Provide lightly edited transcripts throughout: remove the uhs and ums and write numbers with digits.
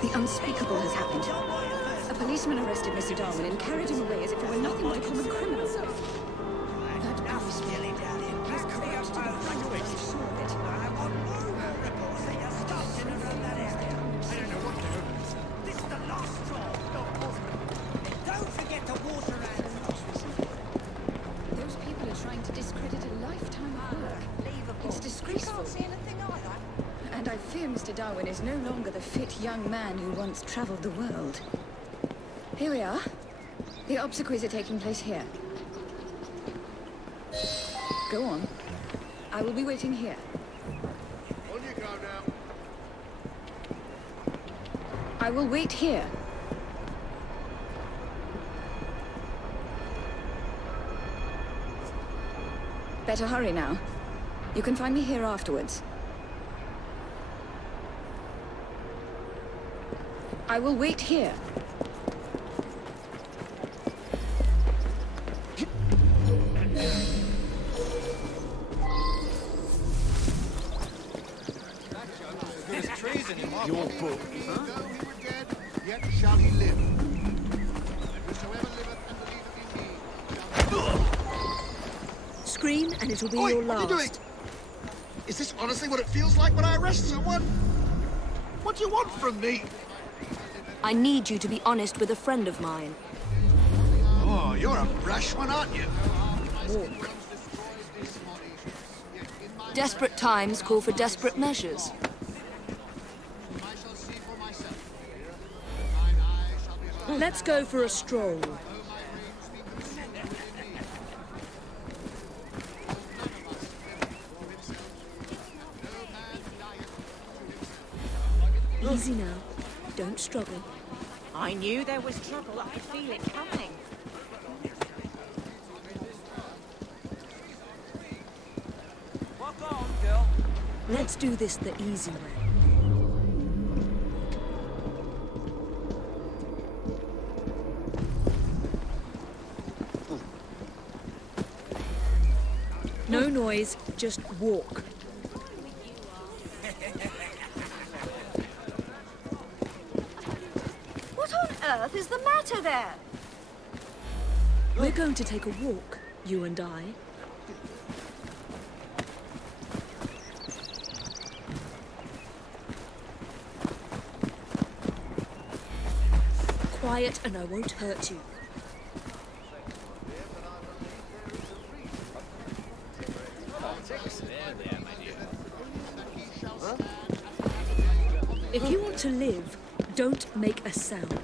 The unspeakable has happened. A policeman arrested Mr. Darwin and carried him away as if he were nothing but a common criminal. That policeman has corrupted the point of saw it. I want more reports that you're stopped in around that area. I don't know what to do. This is the last straw. Don't forget to water and... Those people are trying to discredit a lifetime of work. It's disgraceful. You can't see anything either. And I fear Mr. Darwin is no longer the fit young man who once traveled the world. Here we are. The obsequies are taking place here. Go on. I will be waiting here. On you go now. I will wait here. Better hurry now. You can find me here afterwards. I will wait here. There's treason in my Your book. Huh? Though he were dead, yet shall he live. And whosoever liveth and believeth in me shall... Scream and it'll be Oi, your what last. are you doing? Is this honestly what it feels like when I arrest someone? What do you want from me? I need you to be honest with a friend of mine. Oh, you're a brash one, aren't you? Walk. Desperate times call for desperate measures. Let's go for a stroll. Easy now. Don't struggle. I knew there was trouble. I could feel it coming. Walk on, girl. Let's do this the easy way. No noise, just walk. What on earth is the matter there? We're going to take a walk, you and I. Quiet and I won't hurt you. If you want to live, don't make a sound.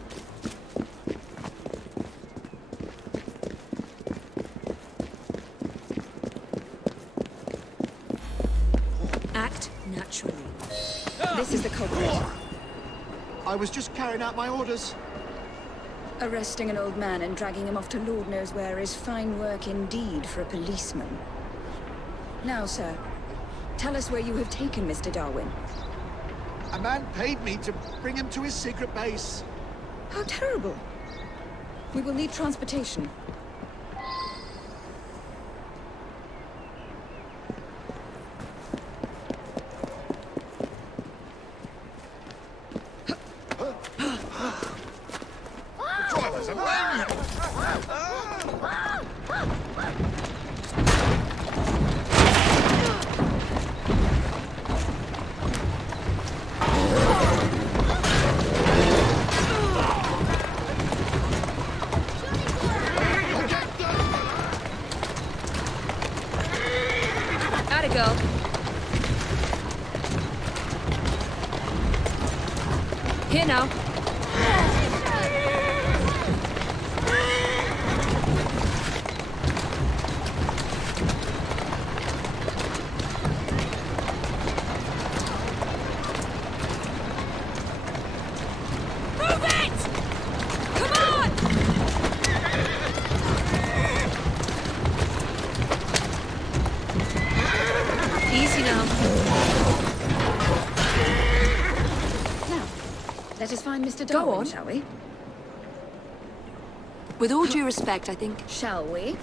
Act naturally. This is the culprit. I was just carrying out my orders. Arresting an old man and dragging him off to Lord knows where is fine work indeed for a policeman. Now, sir, tell us where you have taken Mr. Darwin. A man paid me to bring him to his secret base. How terrible. We will need transportation. The driver's a maniac! Atta girl. Here now. Move it! Come on! Let us find Mr. Go Darwin, on. shall we? With all due respect, I think... Shall we?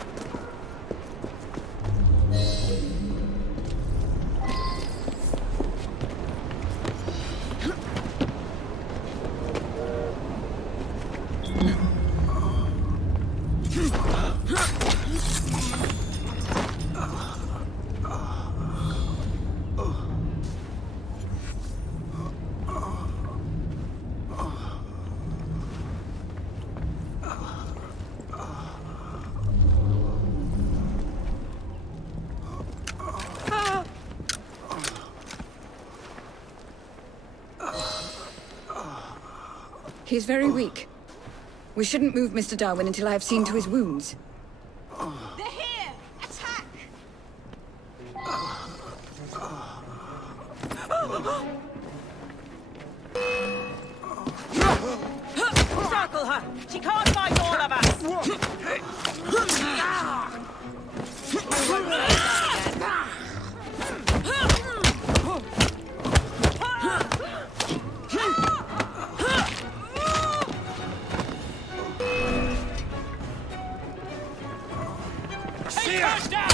He's very weak. We shouldn't move Mr. Darwin until I have seen to his wounds. They're here! Attack! Circle her! She can't fight all of us! Take her down!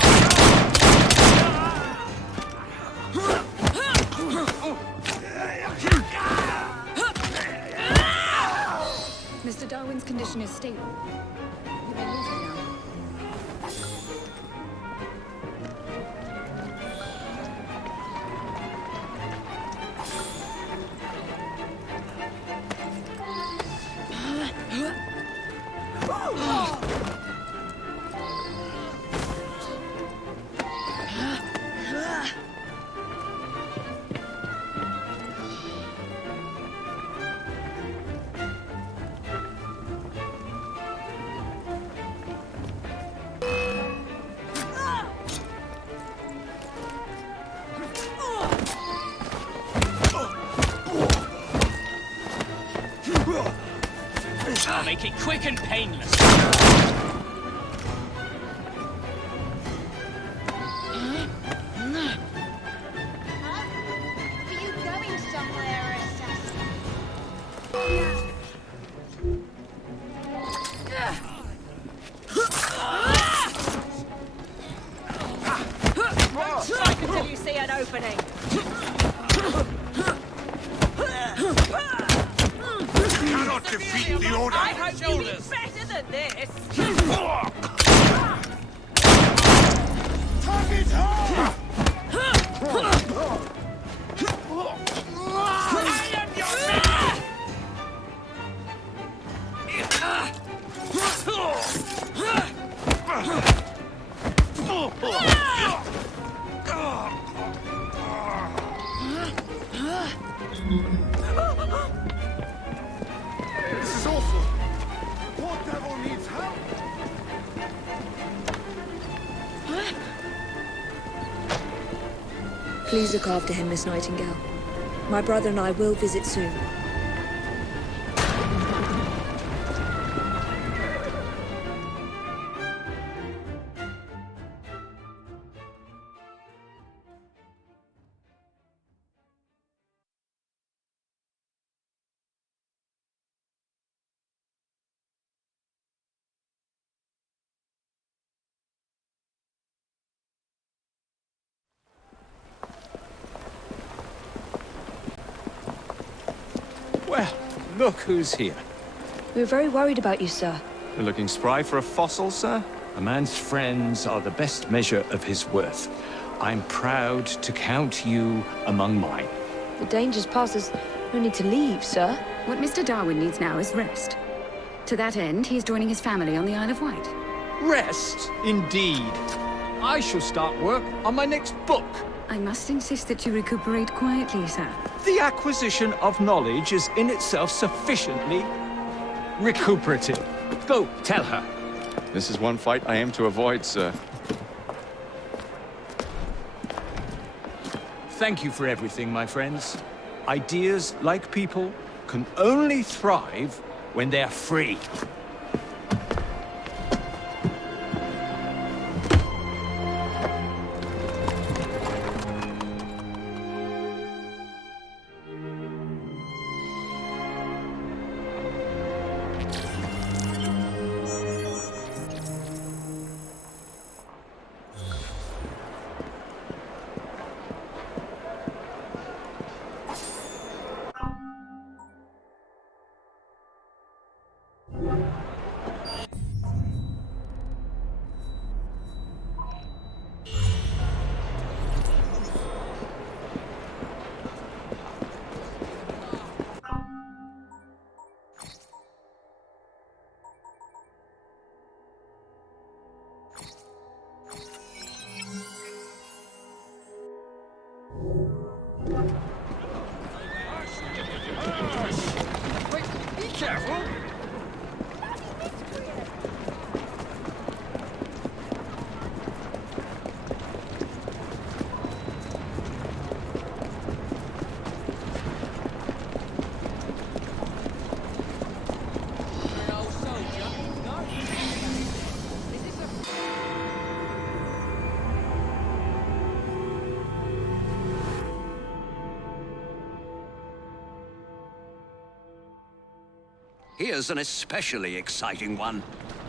Mr. Darwin's condition is stable. You may move him now. I'll make it quick and painless. Are you going somewhere, assassin? Strike until you see an opening. Cannot defeat the Order. I hope you eat better than this. Target her! This is awful. Poor devil needs help. Please look after him, Miss Nightingale. My brother and I will visit soon. Well, look who's here. We were very worried about you, sir. You're looking spry for a fossil, sir? A man's friends are the best measure of his worth. I'm proud to count you among mine. The danger's past us. No need to leave, sir. What Mr. Darwin needs now is rest. To that end, he is joining his family on the Isle of Wight. Rest, indeed. I shall start work on my next book. I must insist that you recuperate quietly, sir. The acquisition of knowledge is in itself sufficiently recuperative. Go, tell her. This is one fight I aim to avoid, sir. Thank you for everything, my friends. Ideas, like people, can only thrive when they're free. Here's an especially exciting one.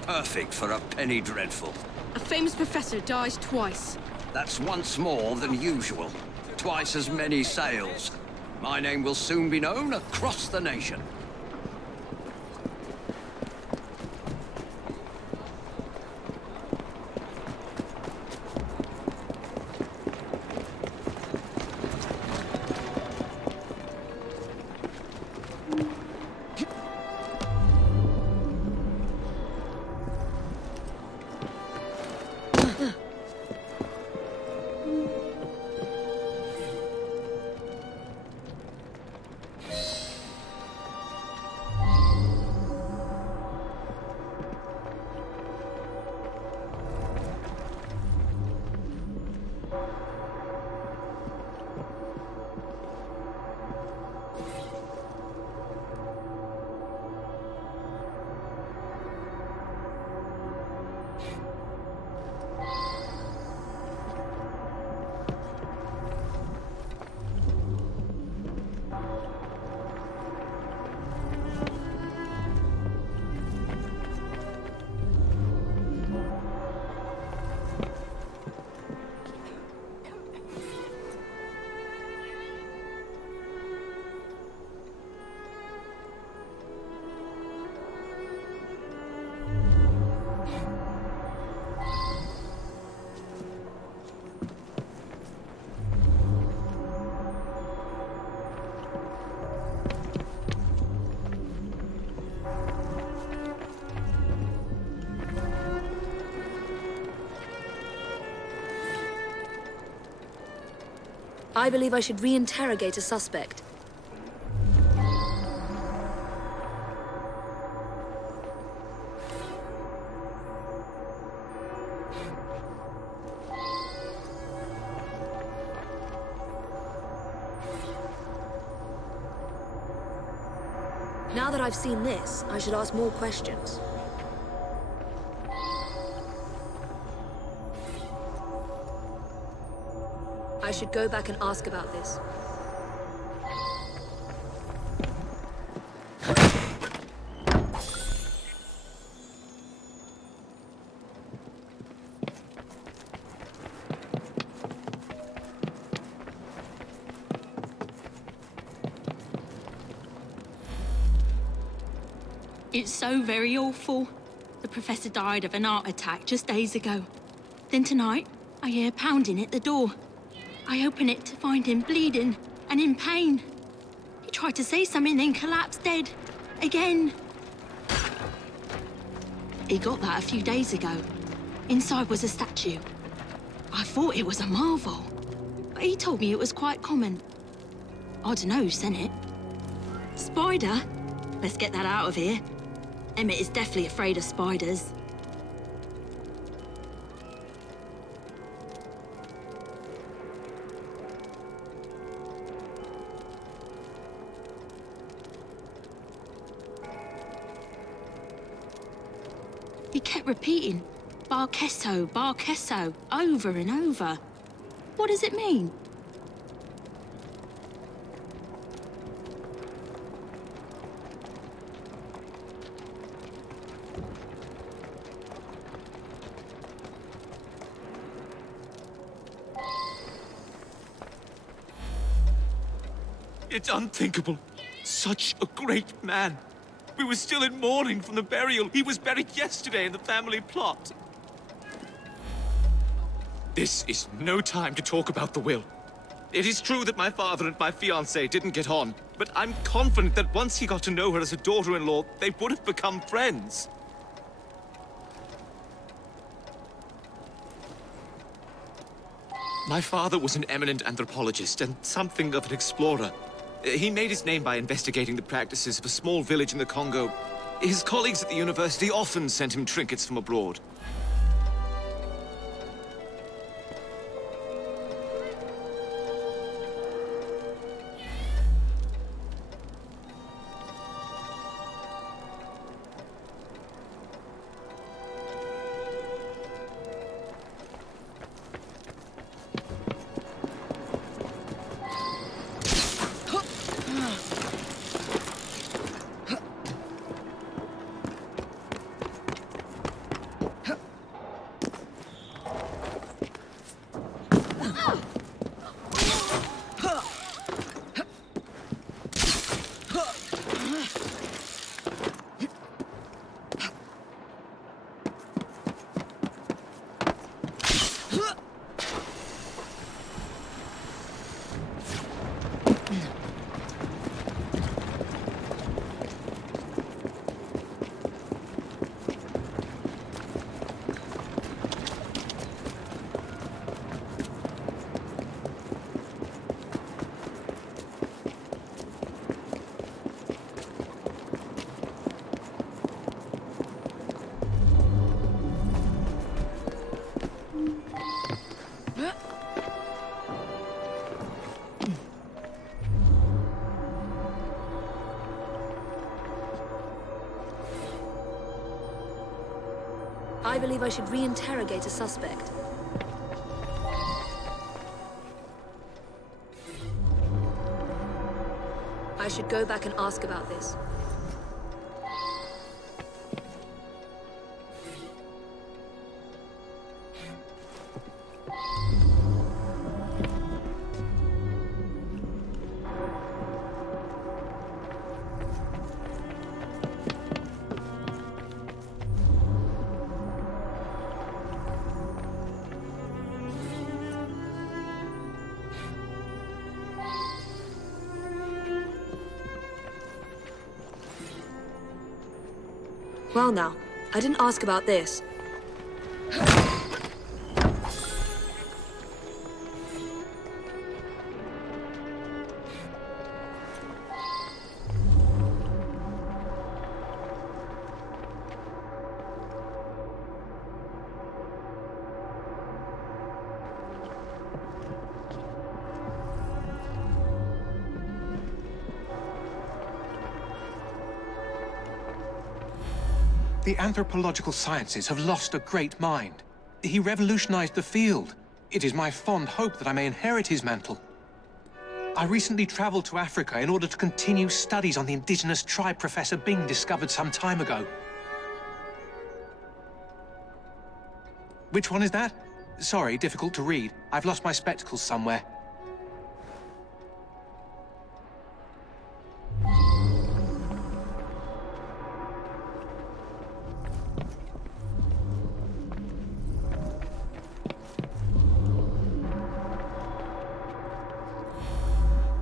Perfect for a penny dreadful. A famous professor dies twice. That's once more than usual. Twice as many sales. My name will soon be known across the nation. I believe I should re-interrogate a suspect. Now that I've seen this, I should ask more questions. I should go back and ask about this. It's so very awful. The professor died of an heart attack just days ago. Then tonight, I hear pounding at the door. I open it to find him bleeding and in pain. He tried to say something, then collapsed dead. Again. He got that a few days ago. Inside was a statue. I thought it was a marvel, but he told me it was quite common. I don't know who sent it. Spider? Let's get that out of here. Emmett is definitely afraid of spiders. He kept repeating, Barkesso, Barkesso, over and over. What does it mean? It's unthinkable. Such a great man. We were still in mourning from the burial. He was buried yesterday in the family plot. This is no time to talk about the will. It is true that my father and my fiancée didn't get on, but I'm confident that once he got to know her as a daughter-in-law, they would have become friends. My father was an eminent anthropologist and something of an explorer. He made his name by investigating the practices of a small village in the Congo. His colleagues at the university often sent him trinkets from abroad. I should re-interrogate a suspect. I should go back and ask about this. Well now, I didn't ask about this. The anthropological sciences have lost a great mind. He revolutionized the field. It is my fond hope that I may inherit his mantle. I recently traveled to Africa in order to continue studies on the indigenous tribe Professor Bing discovered some time ago. Which one is that? Sorry, difficult to read. I've lost my spectacles somewhere.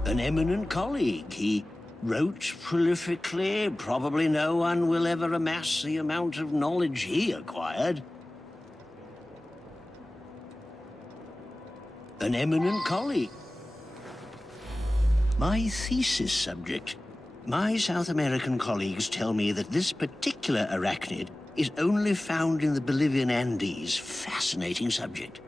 An eminent colleague. He wrote prolifically. Probably no one will ever amass the amount of knowledge he acquired. An eminent colleague. My thesis subject. My South American colleagues tell me that this particular arachnid is only found in the Bolivian Andes. Fascinating subject.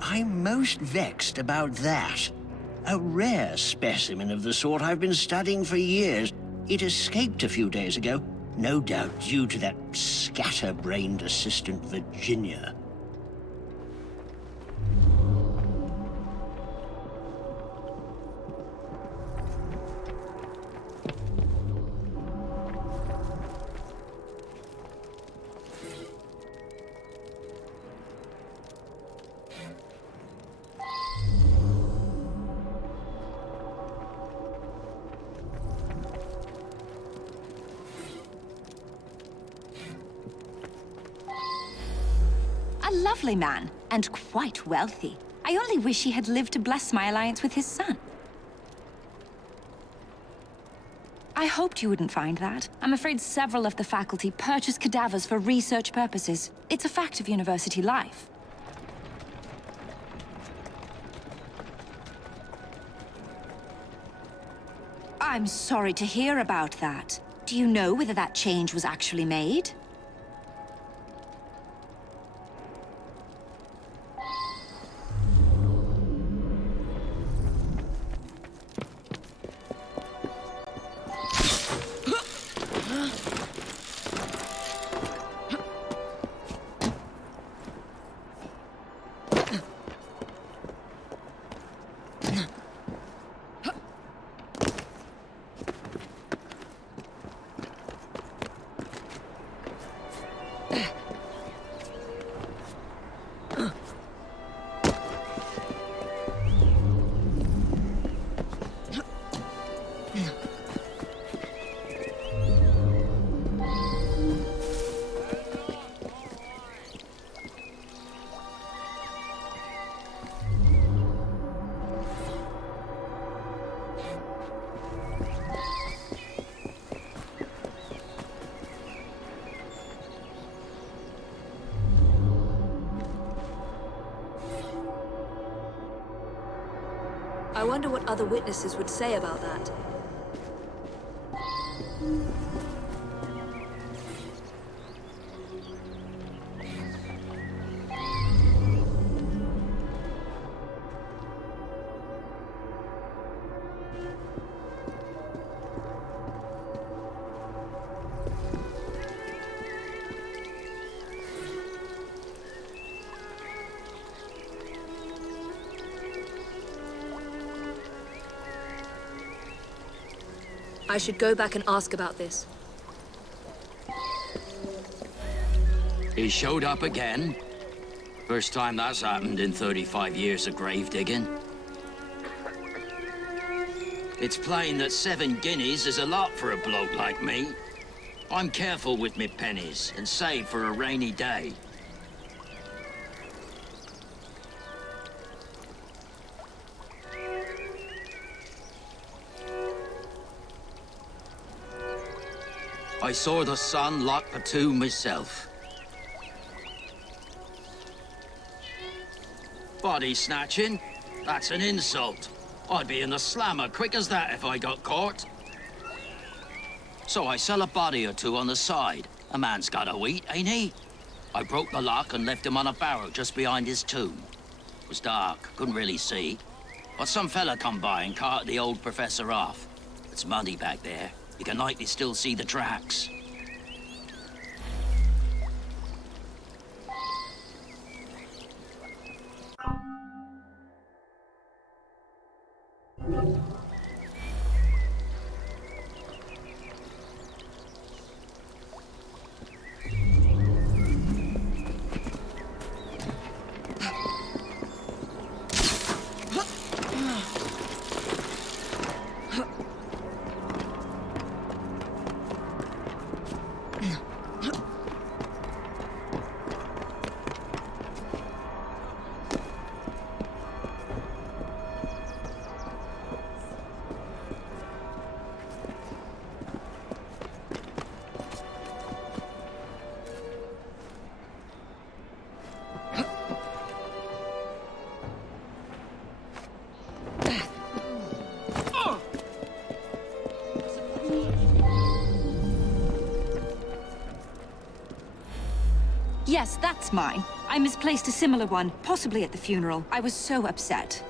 I'm most vexed about that. A rare specimen of the sort I've been studying for years. It escaped a few days ago, no doubt due to that scatterbrained assistant Virginia. A lovely man, and quite wealthy. I only wish he had lived to bless my alliance with his son. I hoped you wouldn't find that. I'm afraid several of the faculty purchase cadavers for research purposes. It's a fact of university life. I'm sorry to hear about that. Do you know whether that change was actually made? I wonder what other witnesses would say about that. I should go back and ask about this. He showed up again. First time that's happened in 35 years of grave digging. It's plain that 7 guineas is a lot for a bloke like me. I'm careful with me pennies and save for a rainy day. I saw the son lock the tomb myself. Body snatching? That's an insult. I'd be in the slammer quick as that if I got caught. So I sell a body or two on the side. A man's got to eat, ain't he? I broke the lock and left him on a barrow just behind his tomb. It was dark, couldn't really see. But some fella come by and carted the old professor off. It's muddy back there. You can likely still see the tracks. Yes, that's mine. I misplaced a similar one, possibly at the funeral. I was so upset.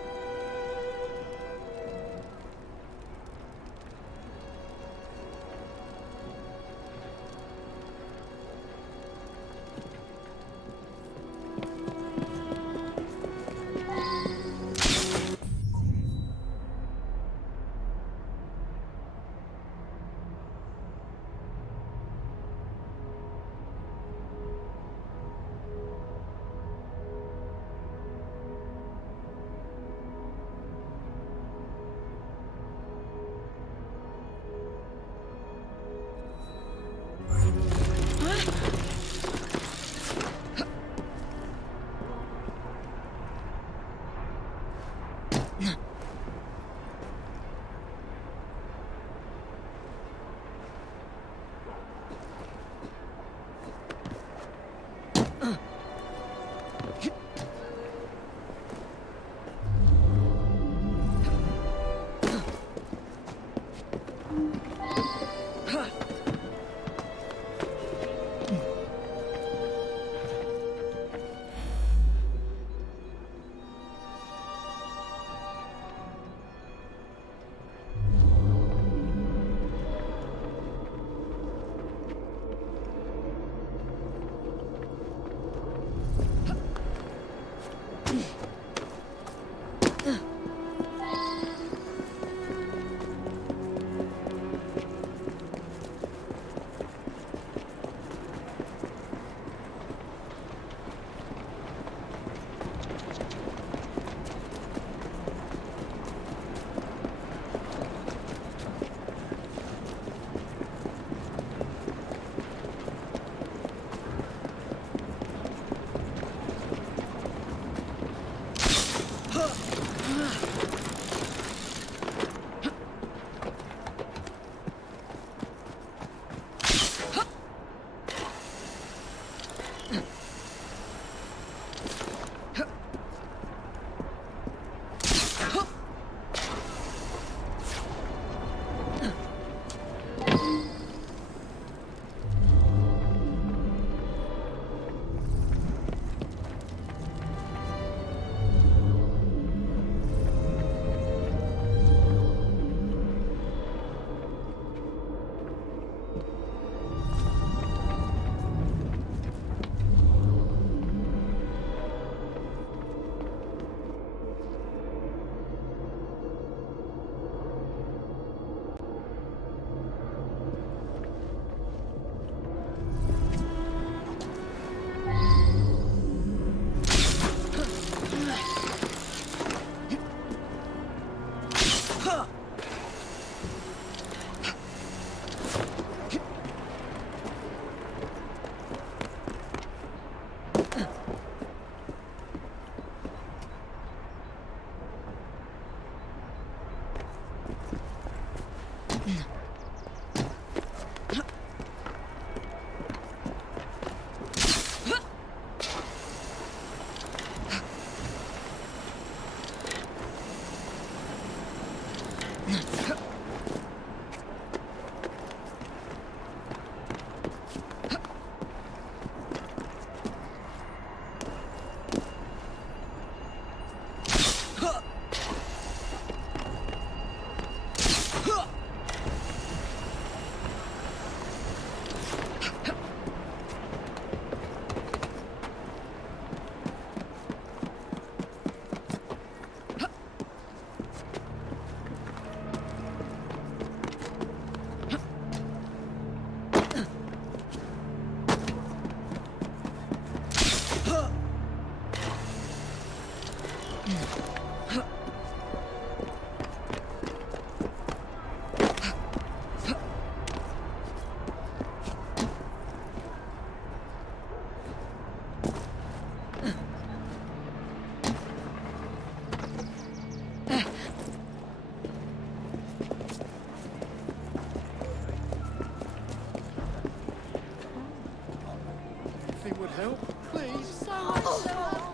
help, please? Someone help!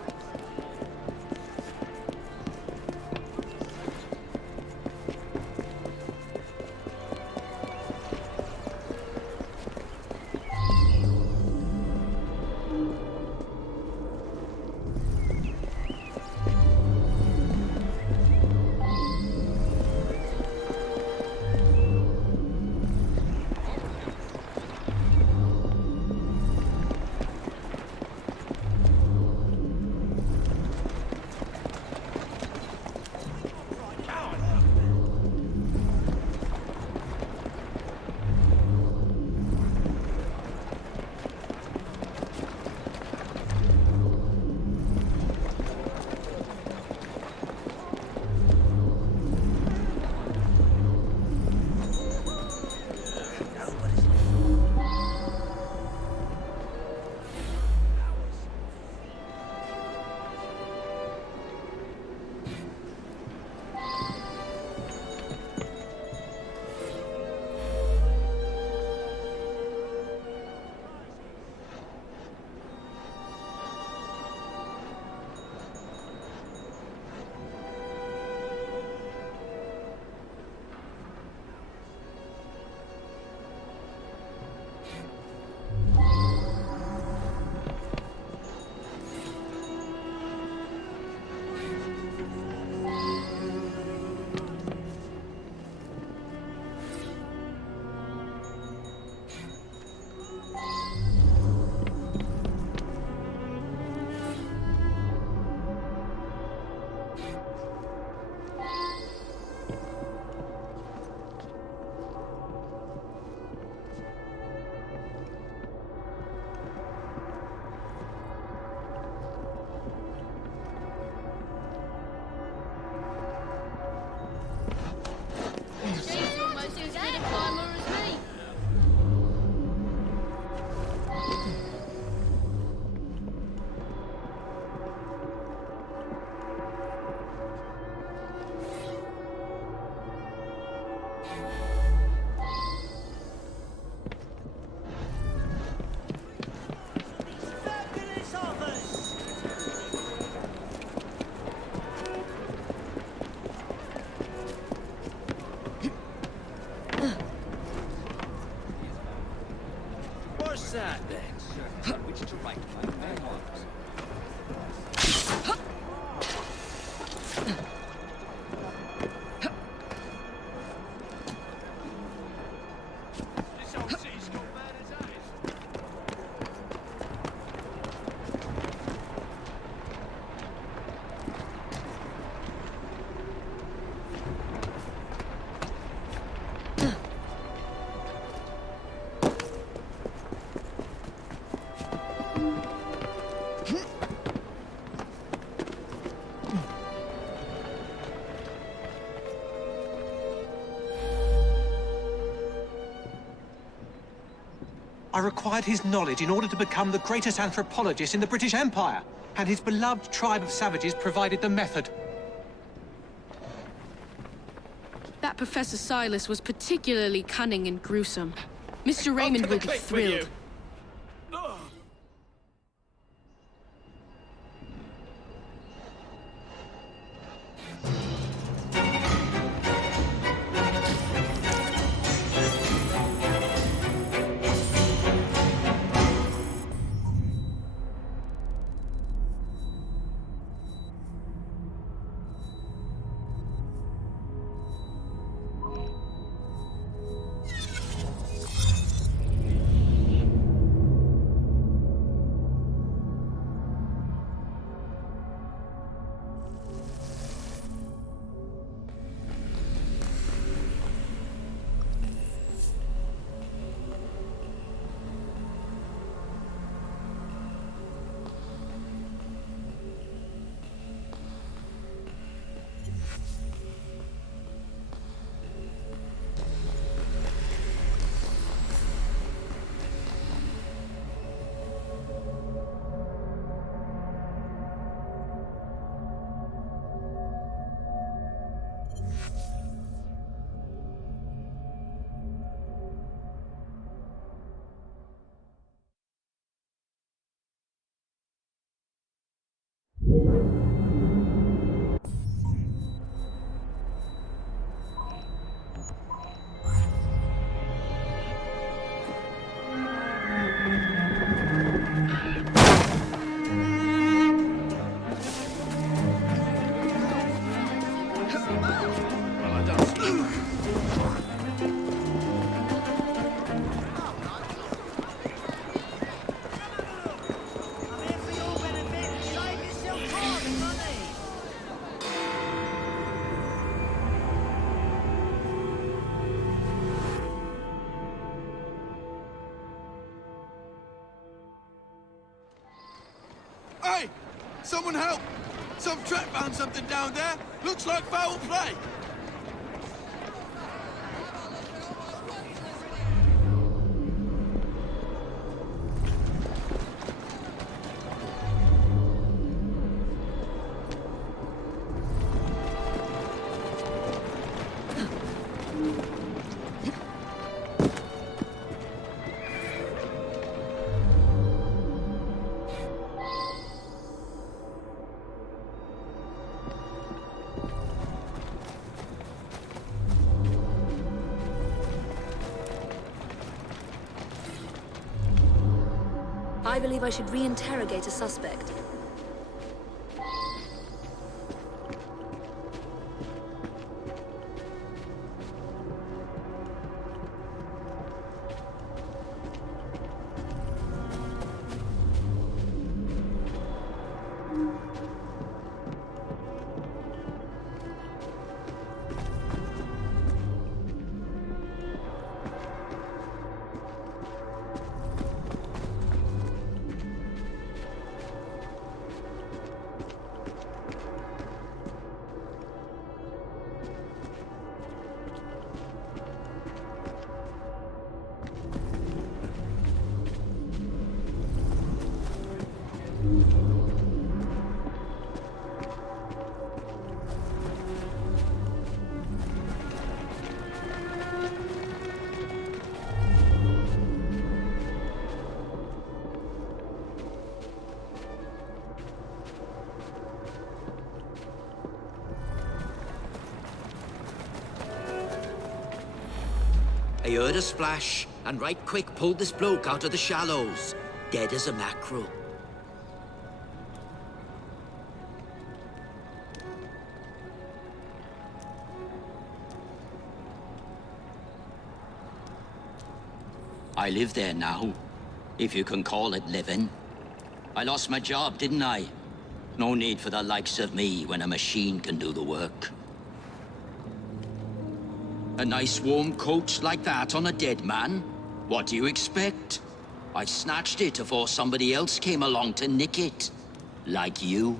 that then? Which to write my memoirs. This old city's not bad as that is. I required his knowledge in order to become the greatest anthropologist in the British Empire, and his beloved tribe of savages provided the method. That Professor Silas was particularly cunning and gruesome. Mr. Raymond will be thrilled. Hey! Someone help! Some trap found something down there. Looks like foul play. I believe I should re-interrogate a suspect. I heard a splash, and right quick pulled this bloke out of the shallows, dead as a mackerel. I live there now, if you can call it living. I lost my job, didn't I? No need for the likes of me when a machine can do the work. A nice warm coat like that on a dead man? What do you expect? I snatched it before somebody else came along to nick it. Like you.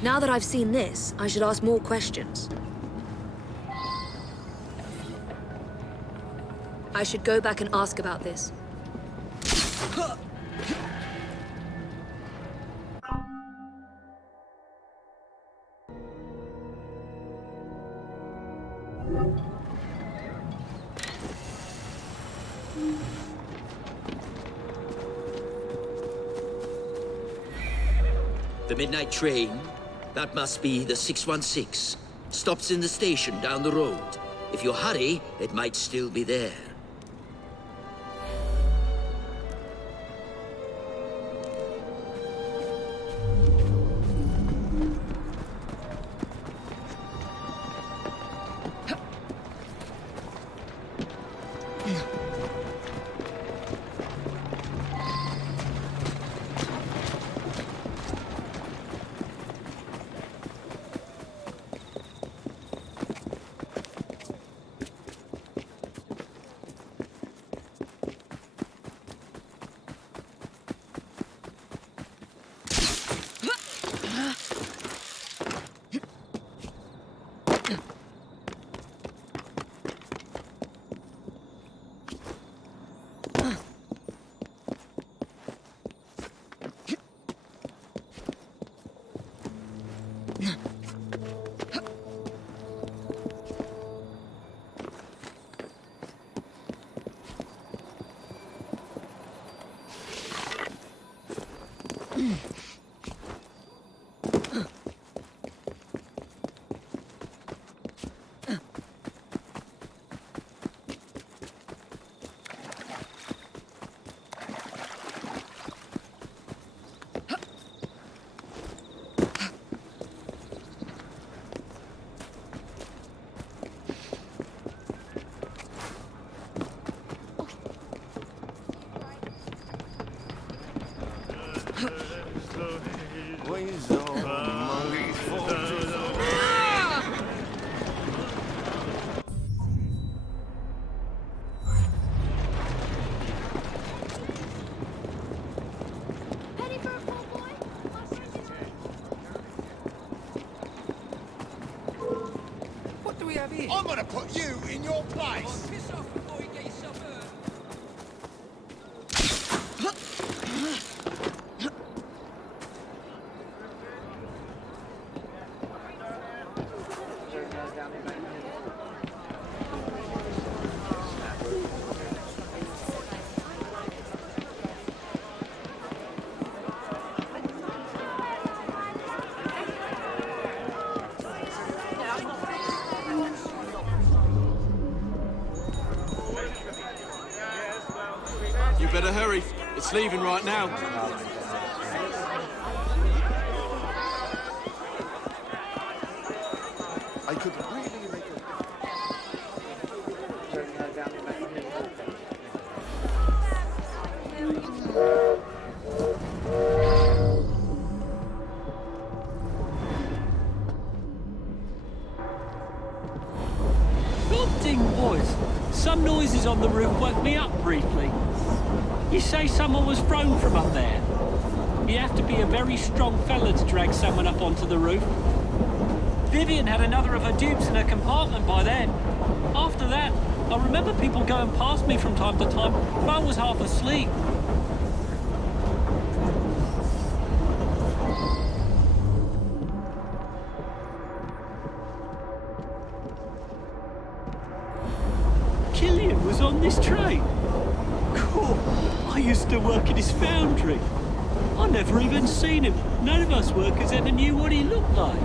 Now that I've seen this, I should ask more questions. I should go back and ask about this. The midnight train? That must be the 616. Stops in the station down the road. If you hurry, it might still be there. I'm gonna put you in your place. Piss off before you get yourself hurt. You better hurry. It's leaving right now. I could really make Good thing was, some noises on the roof woke me up briefly. You say someone was thrown from up there? You have to be a very strong fella to drag someone up onto the roof. Vivian had another of her dupes in her compartment by then. After that, I remember people going past me from time to time, but I was half asleep. Killian was on this train. Cool. I used to work in his foundry. I never even seen him. None of us workers ever knew what he looked like.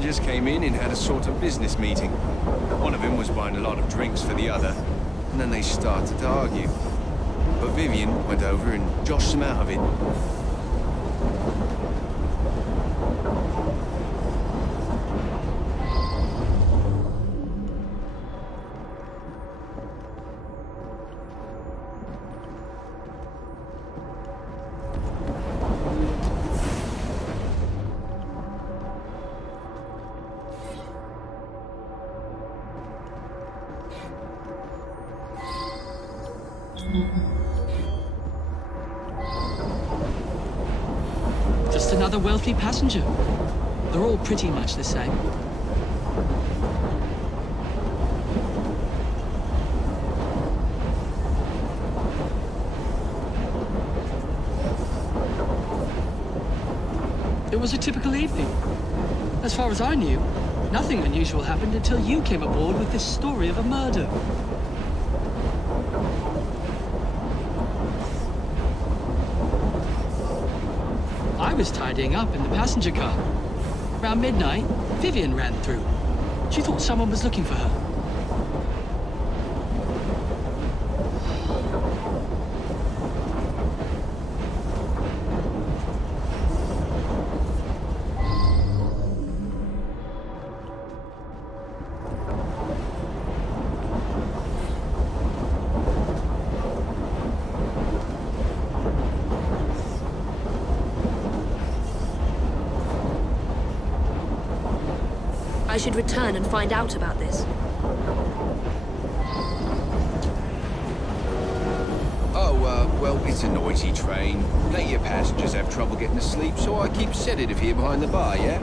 passengers came in and had a sort of business meeting. One of them was buying a lot of drinks for the other, and then they started to argue. But Vivian went over and joshed them out of it. Just another wealthy passenger. They're all pretty much the same. It was a typical evening. As far as I knew, nothing unusual happened until you came aboard with this story of a murder. I was tidying up in the passenger car. Around midnight, Vivian ran through. She thought someone was looking for her. I should return and find out about this. Well, it's a noisy train. Plenty of passengers have trouble getting to sleep, so I keep sedative here behind the bar, yeah?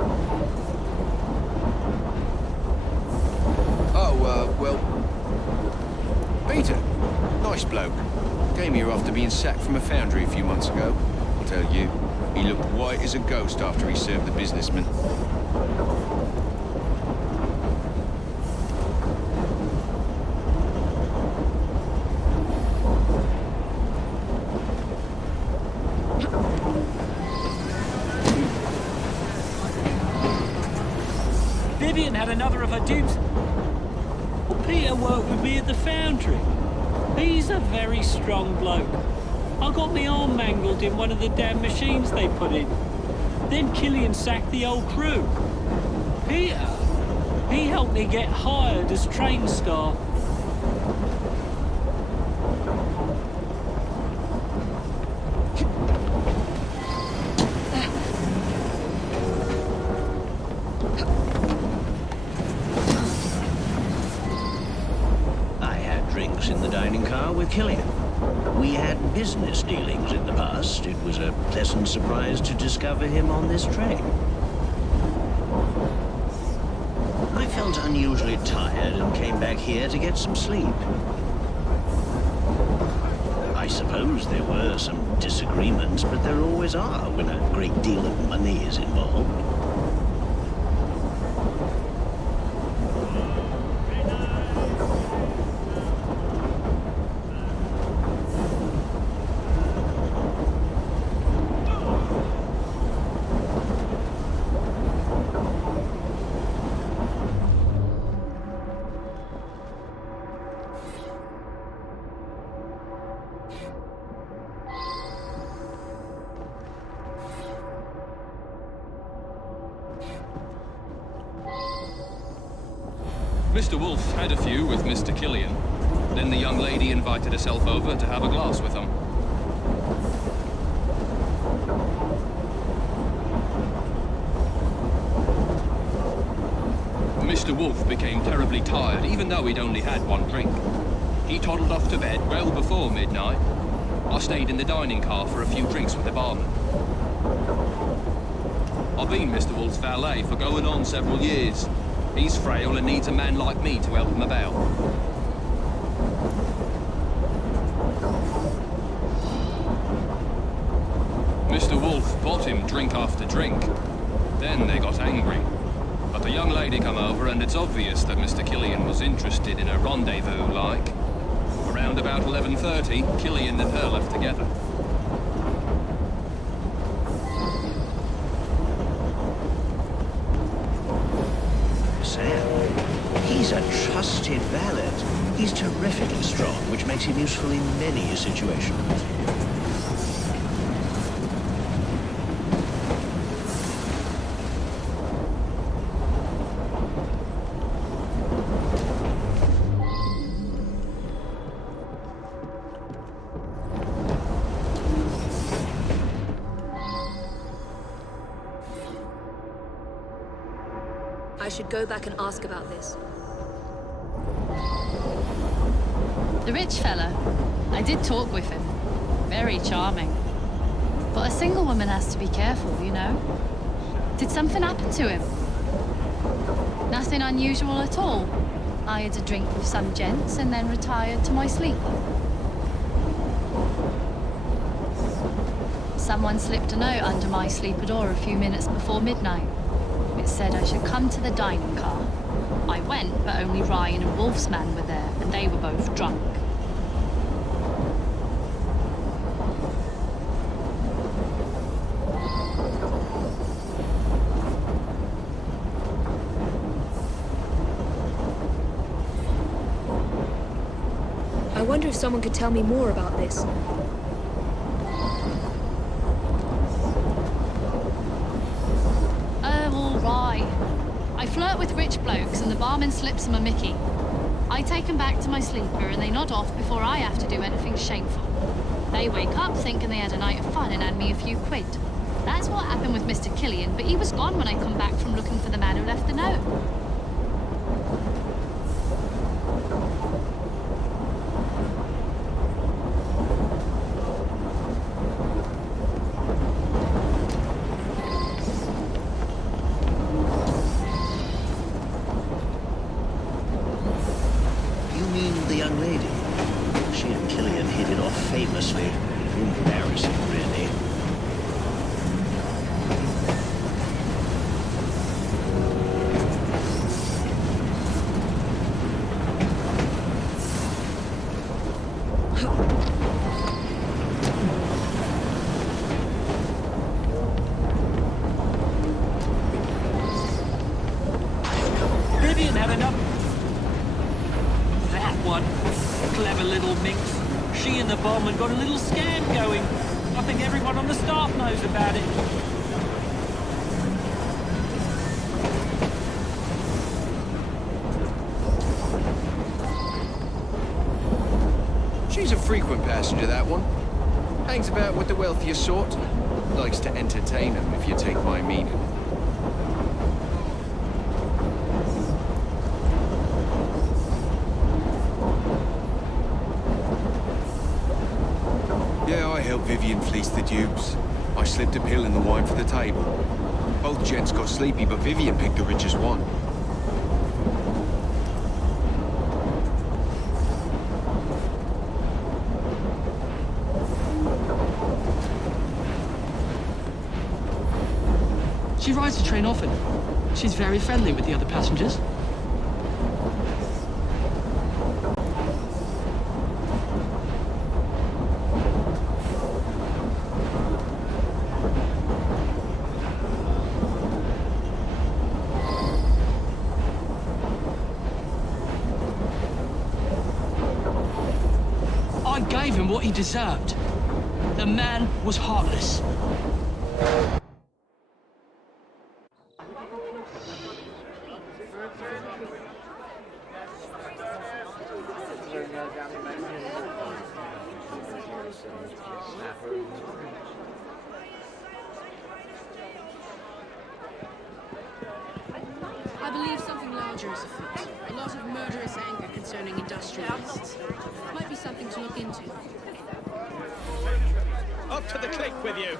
Well... Peter, nice bloke. Came here after being sacked from a foundry a few months ago. I'll tell you, he looked white as a ghost after he served the businessman. Vivian had another of her dupes. Well, Peter worked with me at the foundry. He's a very strong bloke. I got my arm mangled in one of the damn machines they put in. Then Killian sacked the old crew. Peter, he helped me get hired as train staff. In the dining car with Killian. We had business dealings in the past. It was a pleasant surprise to discover him on this train. I felt unusually tired and came back here to get some sleep. I suppose there were some disagreements, but there always are when a great deal of money is involved. Mr. Wolfe had a few with Mr. Killian. Then the young lady invited herself over to have a glass with him. Mr. Wolfe became terribly tired, even though he'd only had one drink. He toddled off to bed well before midnight. I stayed in the dining car for a few drinks with the barman. I've been Mr. Wolfe's valet for going on several years. He's frail and needs a man like me to help him about. Mr. Wolfe bought him drink after drink. Then they got angry. But the young lady come over, and it's obvious that Mr. Killian was interested in a rendezvous, like. Around about 11:30, Killian and her left together. Sam. He's a trusted valet. He's terrifically strong, which makes him useful in many situations. I should go back and ask about this. The rich fella. I did talk with him. Very charming. But a single woman has to be careful, you know? Did something happen to him? Nothing unusual at all. I had a drink with some gents and then retired to my sleep. Someone slipped a note under my sleeper door a few minutes before midnight. It said I should come to the dining car. I went, but only Ryan and Wolf's man were there, and they were both drunk. I wonder if someone could tell me more about this. I flirt with rich blokes and the barman slips them a mickey. I take them back to my sleeper and they nod off before I have to do anything shameful. They wake up thinking they had a night of fun and hand me a few quid. That's what happened with Mr. Killian, but he was gone when I come back from looking for the man who left the note. Famously embarrassing, really. Vivian had enough. That one. Clever little minx. She and the barman got a little scam going. I think everyone on the staff knows about it. She's a frequent passenger, that one. Hangs about with the wealthier sort. Likes to entertain them, if you take my meaning. Yeah, I helped Vivian fleece the dupes. I slipped a pill in the wine for the table. Both gents got sleepy, but Vivian picked the richest one. She rides the train often. She's very friendly with the other passengers. I gave him what he deserved. The man was heartless. I believe something larger is afoot. A lot of murderous anger concerning industrialists. Might be something to look into. Up to the click with you.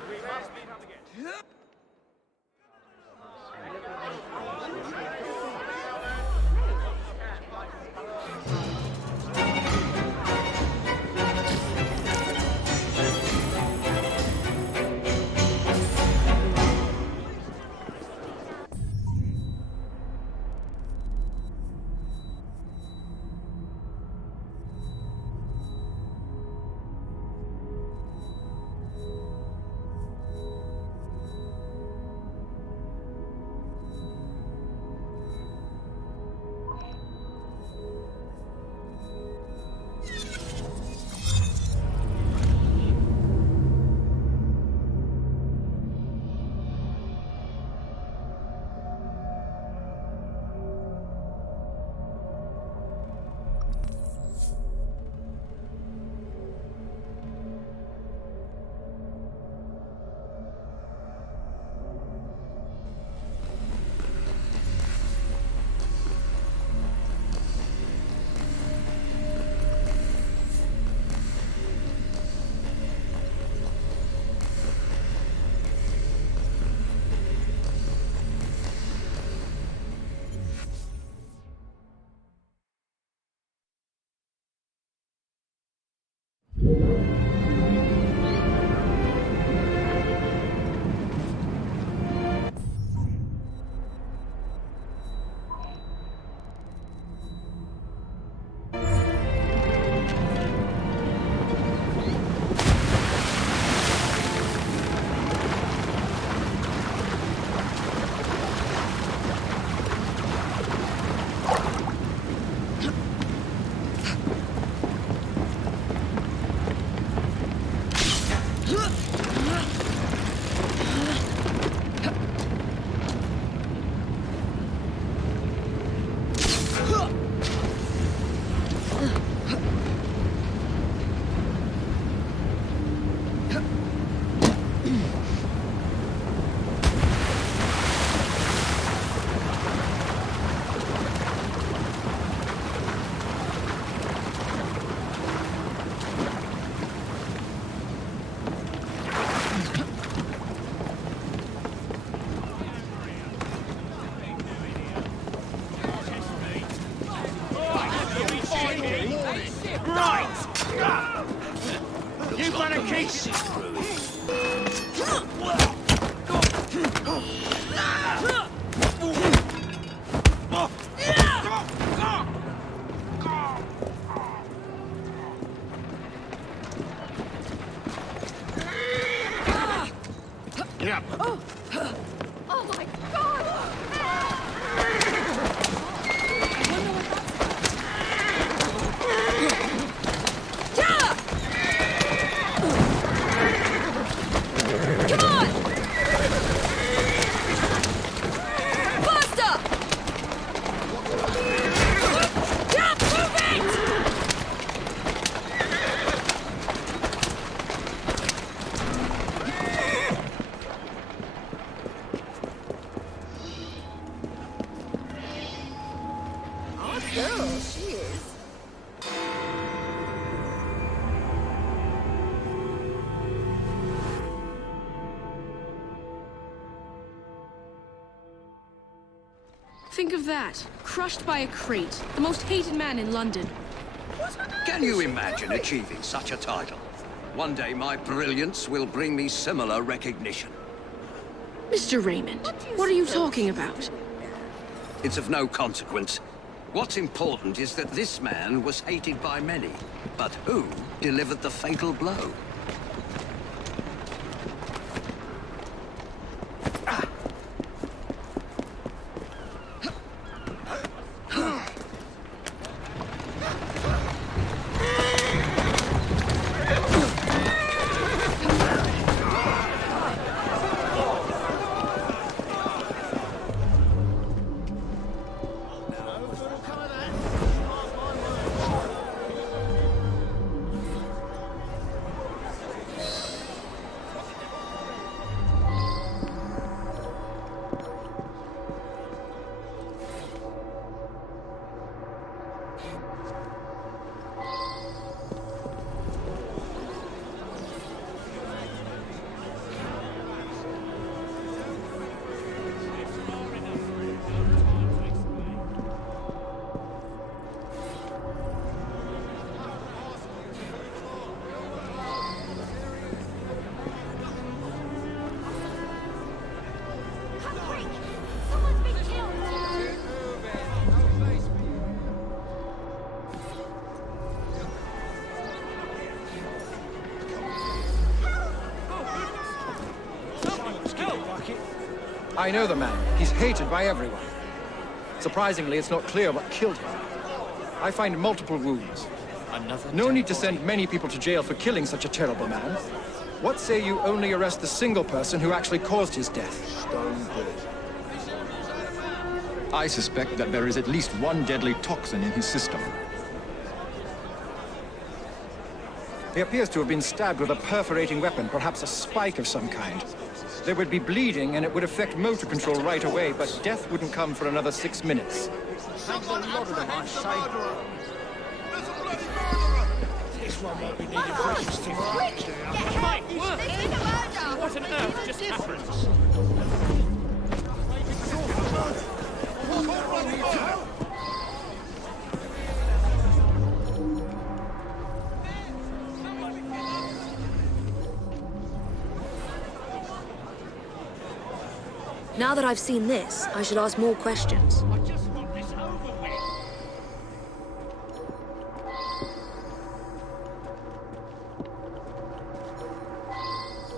You better keep Yeah. Oh my God! Come on! Faster! Yeah, move it! Hot girl, she is. Think of that. Crushed by a crate. The most hated man in London. Can you imagine achieving such a title? One day my brilliance will bring me similar recognition. Mr. Raymond, what are you talking about? It's of no consequence. What's important is that this man was hated by many. But who delivered the fatal blow? I know the man. He's hated by everyone. Surprisingly, it's not clear what killed him. I find multiple wounds. No need to send many people to jail for killing such a terrible man. What say you only arrest the single person who actually caused his death? Stone dead. I suspect that there is at least one deadly toxin in his system. He appears to have been stabbed with a perforating weapon, perhaps a spike of some kind. There would be bleeding, and it would affect motor control right away, but death wouldn't come for another 6 minutes. Someone apprehend the murderer! There's a bloody murderer! This one won't be needed precious to It might work! What on earth just happened? Now that I've seen this, I should ask more questions. I just want this over with.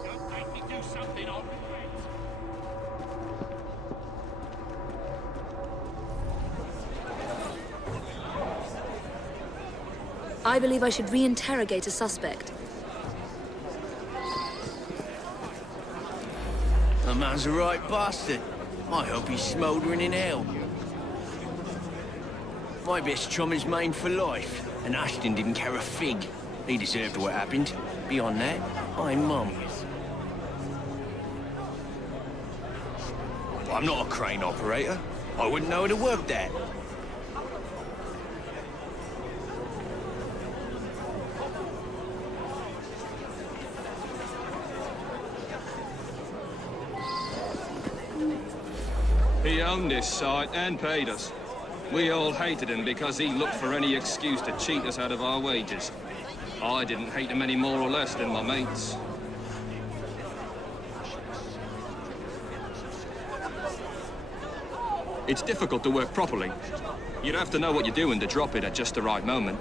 Don't make me do something I'll regret. I believe I should re-interrogate a suspect. The man's a right bastard. I hope he's smouldering in hell. My best chum is maimed for life, and Ashton didn't care a fig. He deserved what happened. Beyond that, I'm mum. Well, I'm not a crane operator. I wouldn't know how to work that. He owned this site and paid us. We all hated him because he looked for any excuse to cheat us out of our wages. I didn't hate him any more or less than my mates. It's difficult to work properly. You'd have to know what you're doing to drop it at just the right moment.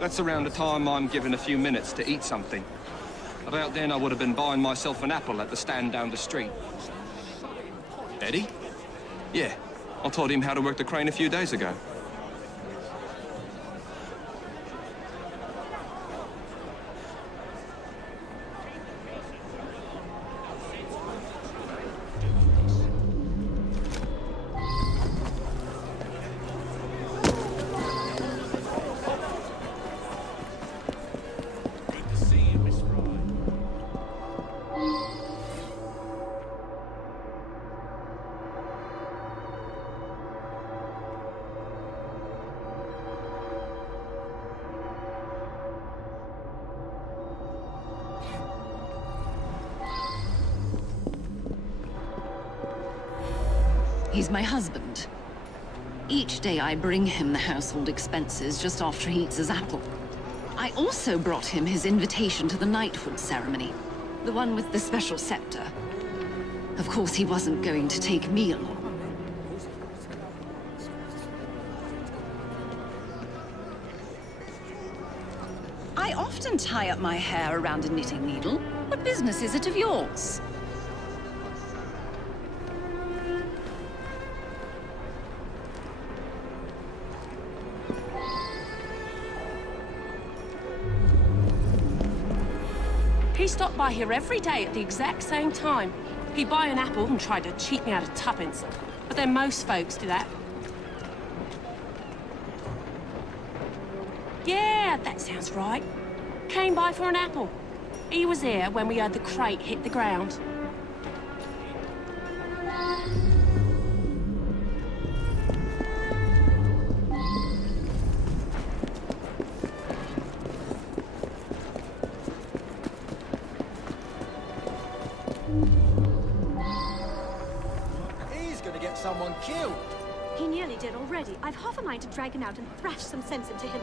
That's around the time I'm given a few minutes to eat something. About then I would have been buying myself an apple at the stand down the street. Eddie? Yeah, I taught him how to work the crane a few days ago. He's my husband. Each day I bring him the household expenses just after he eats his apple. I also brought him his invitation to the knighthood ceremony, the one with the special scepter. Of course, he wasn't going to take me along. I often tie up my hair around a knitting needle. What business is it of yours? He stopped by here every day at the exact same time. He'd buy an apple and try to cheat me out of tuppence. But then most folks do that. Yeah, that sounds right. Came by for an apple. He was here when we heard the crate hit the ground. Someone killed. He nearly did already. I've half a mind to drag him out and thrash some sense into him.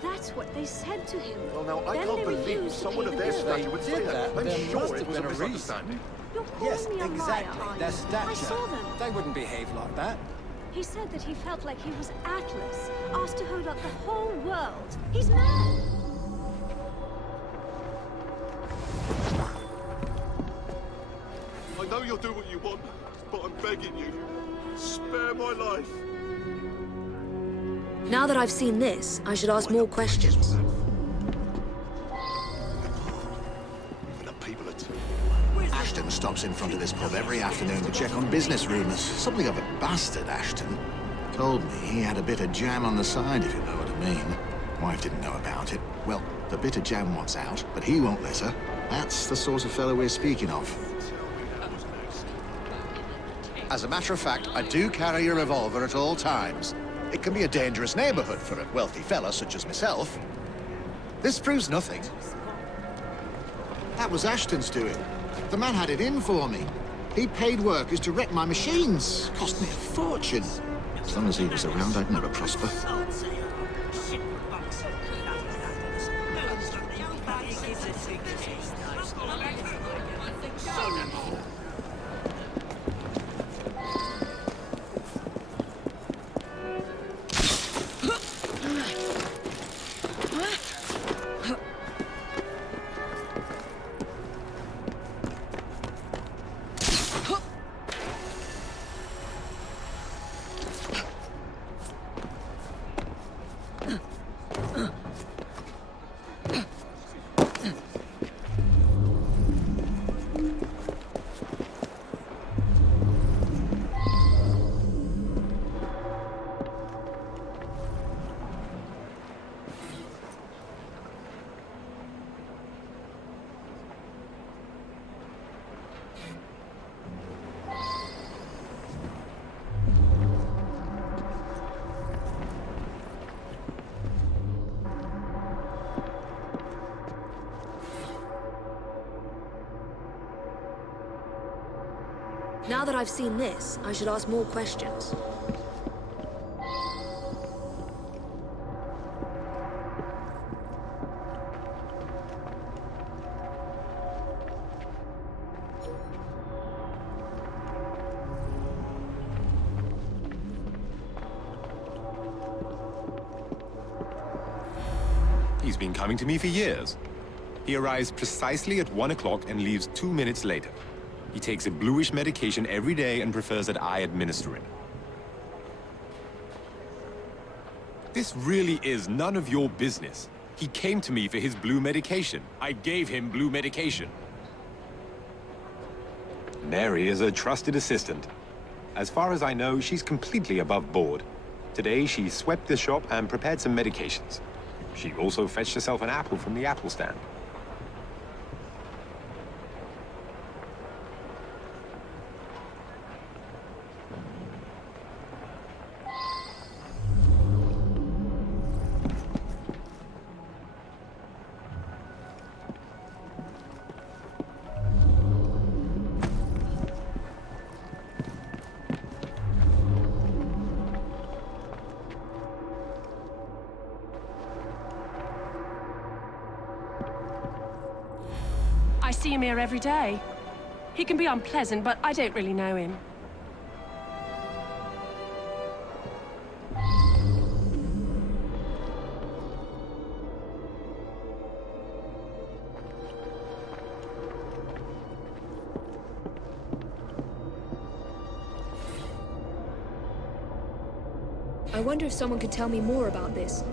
That's what they said to him. Well, now, I Then can't they believe refused to someone pay of the their bill. stature would say that. I'm There sure must it have was been a a reason. misunderstanding. You're calling Yes, me a exactly. liar, are Their you? stature. I saw them. They wouldn't behave like that. He said that he felt like he was Atlas, asked to hold up the whole world. He's mad. I know you'll do what you want, but I'm begging you. Spare my life. Now that I've seen this, I should ask more questions. Ashton stops in front of this pub every afternoon to check on business rumours. Something of a bastard, Ashton. Told me he had a bit of jam on the side, if you know what I mean. Wife didn't know about it. Well, the bit of jam wants out, but he won't let her. That's the sort of fellow we're speaking of. As a matter of fact, I do carry a revolver at all times. It can be a dangerous neighborhood for a wealthy fella such as myself. This proves nothing. That was Ashton's doing. The man had it in for me. He paid workers to wreck my machines. Cost me a fortune. As long as he was around, I'd never prosper. Now that I've seen this, I should ask more questions. He's been coming to me for years. He arrives precisely at 1 o'clock and leaves 2 minutes later. He takes a bluish medication every day and prefers that I administer it. This really is none of your business. He came to me for his blue medication. I gave him blue medication. Mary is a trusted assistant. As far as I know, she's completely above board. Today, she swept the shop and prepared some medications. She also fetched herself an apple from the apple stand. I see him here every day. He can be unpleasant, but I don't really know him. I wonder if someone could tell me more about this.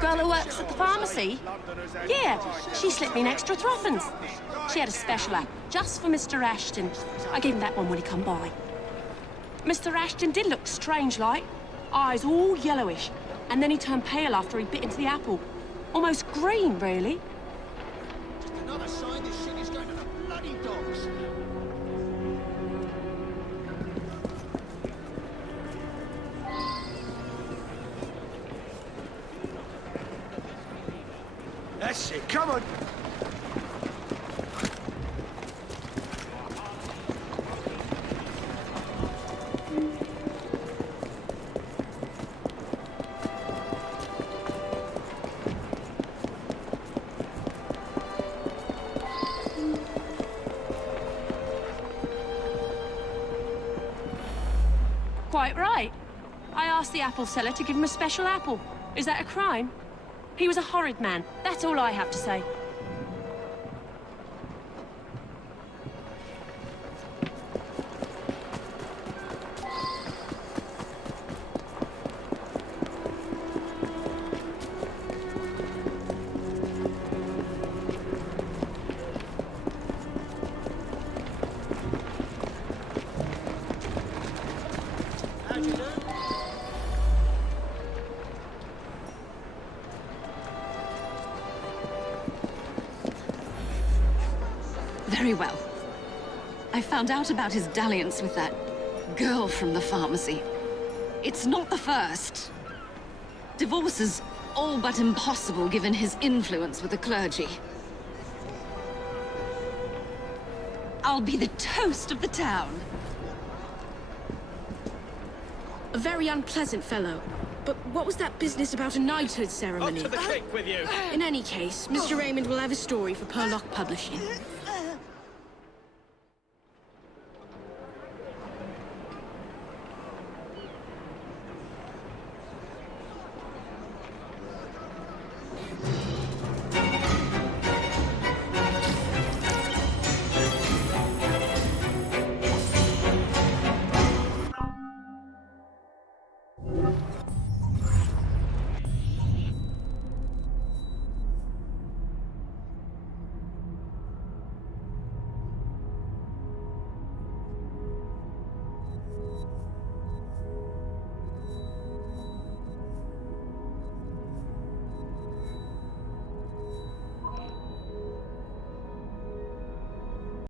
Girl who works at the pharmacy? Yeah, she slipped me an extra threepence. She had a special app just for Mr. Ashton. I gave him that one when he come by. Mr. Ashton did look strange-like. Eyes all yellowish. And then he turned pale after he bit into the apple. Almost green, really. Just another sign this shit is going to the bloody dogs. That's it, come on. Quite right. I asked the apple seller to give him a special apple. Is that a crime? He was a horrid man. That's all I have to say. Very well. I found out about his dalliance with that girl from the pharmacy. It's not the first. Divorce is all but impossible given his influence with the clergy. I'll be the toast of the town. A very unpleasant fellow. But what was that business about a knighthood ceremony? Up to the click with you. In any case, Mr. Raymond will have a story for Perlock Publishing.